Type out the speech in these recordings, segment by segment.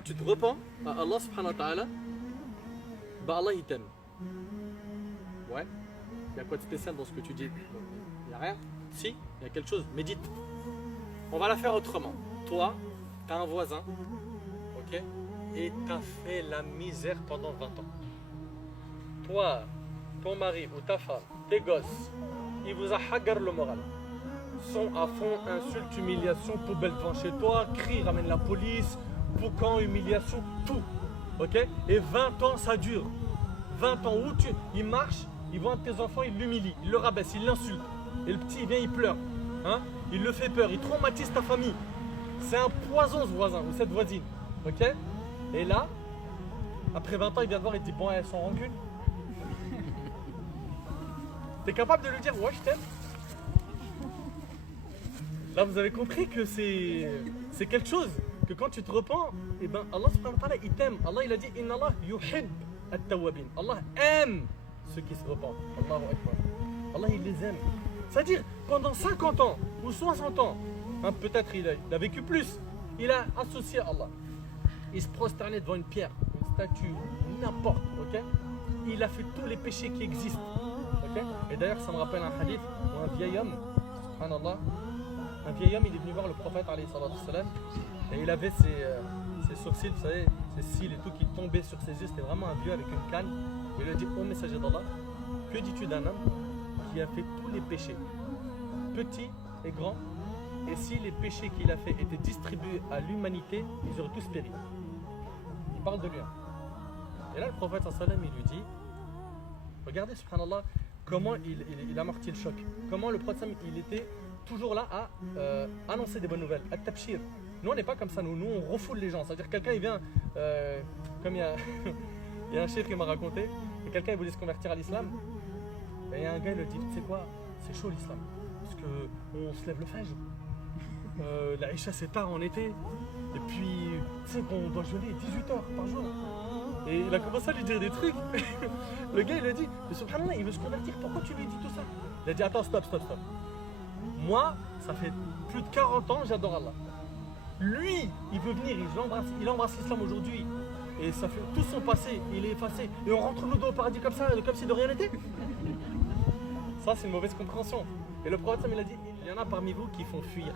quand tu te repens à Allah subhanahu wa ta'ala, bah Allah il t'aime. Ouais. Il y a quoi de spécial dans ce que tu dis? Il n'y a rien? Si, il y a quelque chose. Médite. On va la faire autrement. Toi, tu as un voisin, ok? Et tu as fait la misère pendant 20 ans. Toi, ton mari ou ta femme, tes gosses, il vous a hagar le moral. Sont à fond, insultes, humiliation, poubelle devant chez toi, crie, ramène la police, boucan, humiliation, tout. Ok? Et 20 ans ça dure. 20 ans où il marche, il voit un de tes enfants, il l'humilie, il le rabaisse, il l'insulte. Et le petit il vient, il pleure. Hein? Il le fait peur, il traumatise ta famille. C'est un poison ce voisin ou cette voisine. Ok? Et là, après 20 ans, il vient te voir et te dit bon, elles sont rancune. T'es capable de lui dire ouais, je t'aime? Là, vous avez compris que c'est quelque chose que quand tu te repens, eh ben Allah subhanahu wa ta'ala, il t'aime. Allah, il a dit inna Allah yuhib at-tawwabin. Allah aime ceux qui se repentent. Allahu akbar. Allah, il les aime. C'est-à-dire, pendant 50 ans ou 60 ans, hein, peut-être il a vécu plus, il a associé Allah. Il se prosternait devant une pierre, une statue, n'importe, ok? Il a fait tous les péchés qui existent, ok? Et d'ailleurs, ça me rappelle un hadith où un vieil homme, subhanallah, un vieil homme, il est venu voir le prophète, alayhi salatu wassalam, et il avait ses sourcils, vous savez, ses cils et tout qui tombaient sur ses yeux, c'était vraiment un vieux avec une canne. Il lui a dit, ô messager d'Allah, que dis-tu d'un homme qui a fait tous les péchés, petits et grands, et si les péchés qu'il a fait étaient distribués à l'humanité, ils auraient tous péri. Il parle de lui. Et là, le prophète sallam, il lui dit, regardez, subhanallah, comment il amortit le choc. Comment le prophète, il était toujours là à annoncer des bonnes nouvelles, à tabshir. Nous, on n'est pas comme ça, nous on refoule les gens. C'est-à-dire quelqu'un, il vient, comme il y a, il y a un chef qui m'a raconté, et quelqu'un, il voulait se convertir à l'islam, et il y a un gars, il lui dit, tu sais quoi, c'est chaud l'islam, parce qu'on se lève le fajr. La Isha c'est tard en été, et puis tu sais qu'on doit jeûner 18 heures par jour. Et il a commencé à lui dire des trucs. Le gars il a dit, mais subhanallah, il veut se convertir, pourquoi tu lui dis tout ça? Il a dit, attends, stop. Moi, ça fait plus de 40 ans, j'adore Allah. Lui, il veut venir, il embrasse l'islam aujourd'hui. Et ça fait tout son passé, il est effacé. Et on rentre nous dos au paradis comme ça, comme si de rien n'était. Ça, c'est une mauvaise compréhension. Et le prophète, il a dit, il y en a parmi vous qui font fuir.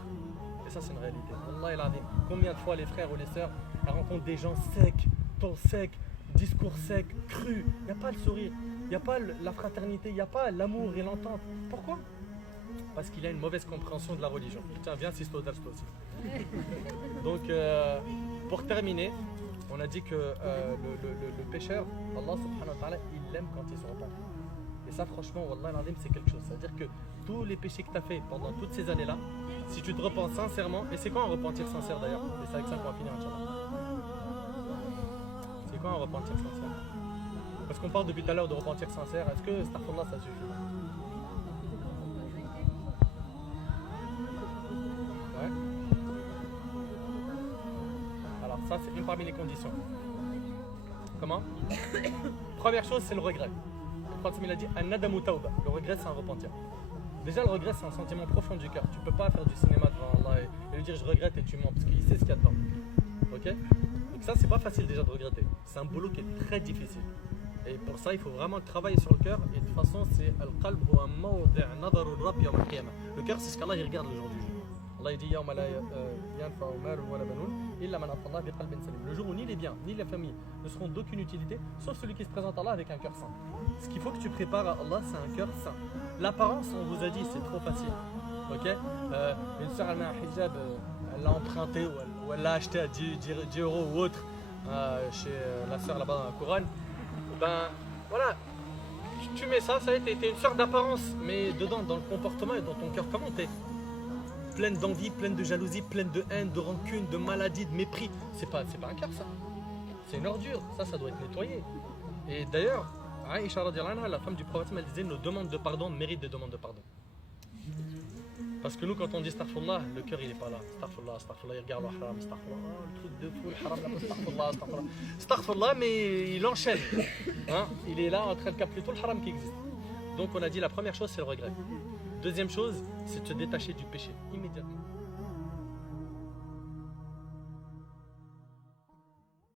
Et ça, c'est une réalité. Wallah el-azim. Combien de fois les frères ou les sœurs rencontrent des gens secs, tons secs, discours secs, crus. Il n'y a pas le sourire, il n'y a pas la fraternité, il n'y a pas l'amour et l'entente. Pourquoi? Parce qu'il a une mauvaise compréhension de la religion. Tiens, viens, assiste au dars toi aussi. Donc, pour terminer, on a dit que le pécheur, Allah subhanahu wa ta'ala, il l'aime quand il se repent. Et ça, franchement, wallah el-azim, c'est quelque chose. C'est-à-dire que tous les péchés que tu as fait pendant toutes ces années-là, si tu te repens sincèrement, et c'est quoi un repentir sincère d'ailleurs? Et c'est avec ça qu'on va finir, Inch'Allah. C'est quoi un repentir sincère? Parce qu'on parle depuis tout à l'heure de repentir sincère, est-ce que astaghfirullah ça suffit? Ouais. Alors ça c'est une parmi les conditions. Comment? Première chose c'est le regret. Le prophète il a dit an-nadamu tawba. Le regret c'est un repentir. Déjà le regret c'est un sentiment profond du cœur. Tu peux pas faire du cinéma devant Allah et lui dire je regrette et tu mens parce qu'il sait ce qu'il y a dedans. Ok? Donc ça c'est pas facile déjà de regretter. C'est un boulot qui est très difficile. Et pour ça il faut vraiment travailler sur le cœur. Et de toute façon c'est al-qalb huwa mawdi' nadar ar-rabb yawm al-qiyamah. Le cœur c'est ce qu'Allah il regarde le jour du jugement. Allah il dit yawma la yanfa'u malun wa la banun illa man ata Allah bi qalbin salim. Le jour où ni les biens ni les familles ne seront d'aucune utilité sauf celui qui se présente à Allah avec un cœur saint. Ce qu'il faut que tu prépares à Allah c'est un cœur saint. L'apparence on vous a dit c'est trop facile. Ok? Une soeur elle met un hijab, elle l'a emprunté ou elle l'a acheté à 10 euros ou autre chez la soeur là-bas dans la couronne. Ben voilà, tu mets ça, y est, t'es une soeur d'apparence, mais dedans, dans le comportement et dans ton cœur, comment t'es? Pleine d'envie, pleine de jalousie, pleine de haine, de rancune, de maladie, de mépris. C'est pas un cœur ça. C'est une ordure, ça doit être nettoyé. Et d'ailleurs, Aïcha radhiyallahu anha, la femme du prophète, elle disait nos demandes de pardon méritent des demandes de pardon. Parce que nous, quand on dit astaghfirullah, le cœur il est pas là. Astaghfirullah, il regarde le haram, astaghfirullah, le truc de fou, le haram, astaghfirullah. Astaghfirullah, mais il enchaîne. Hein? Il est là en train de capter tout le haram qui existe. Donc on a dit la première chose, c'est le regret. Deuxième chose, c'est de se détacher du péché immédiatement.